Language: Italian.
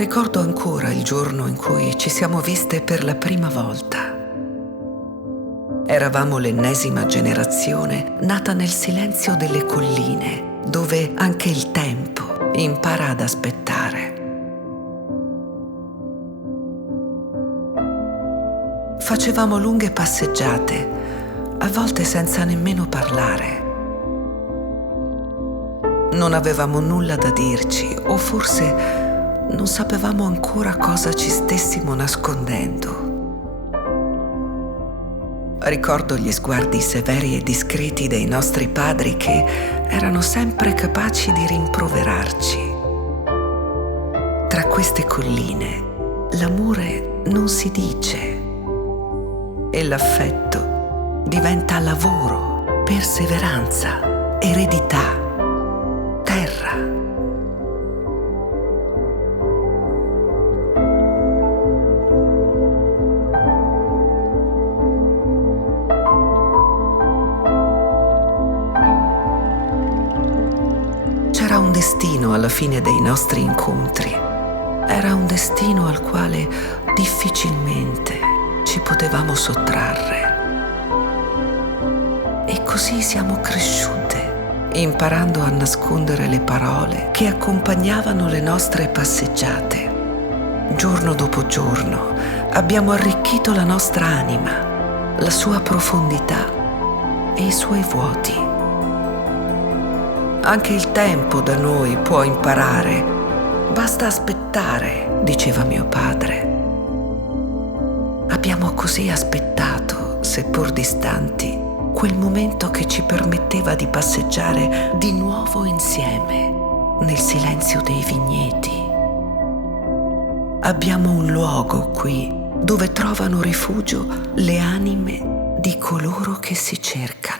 Ricordo ancora il giorno in cui ci siamo viste per la prima volta. Eravamo l'ennesima generazione nata nel silenzio delle colline, dove anche il tempo impara ad aspettare. Facevamo lunghe passeggiate, a volte senza nemmeno parlare. Non avevamo nulla da dirci, o forse non sapevamo ancora cosa ci stessimo nascondendo. Ricordo gli sguardi severi e discreti dei nostri padri che erano sempre capaci di rimproverarci. Tra queste colline l'amore non si dice e l'affetto diventa lavoro, perseveranza, eredità, terra. C'era un destino alla fine dei nostri incontri. Era un destino al quale difficilmente ci potevamo sottrarre. E così siamo cresciute, imparando a nascondere le parole che accompagnavano le nostre passeggiate. Giorno dopo giorno abbiamo arricchito la nostra anima, la sua profondità e i suoi vuoti. Anche il tempo da noi può imparare. Basta aspettare, diceva mio padre. Abbiamo così aspettato, seppur distanti, quel momento che ci permetteva di passeggiare di nuovo insieme nel silenzio dei vigneti. Abbiamo un luogo qui dove trovano rifugio le anime di coloro che si cercano.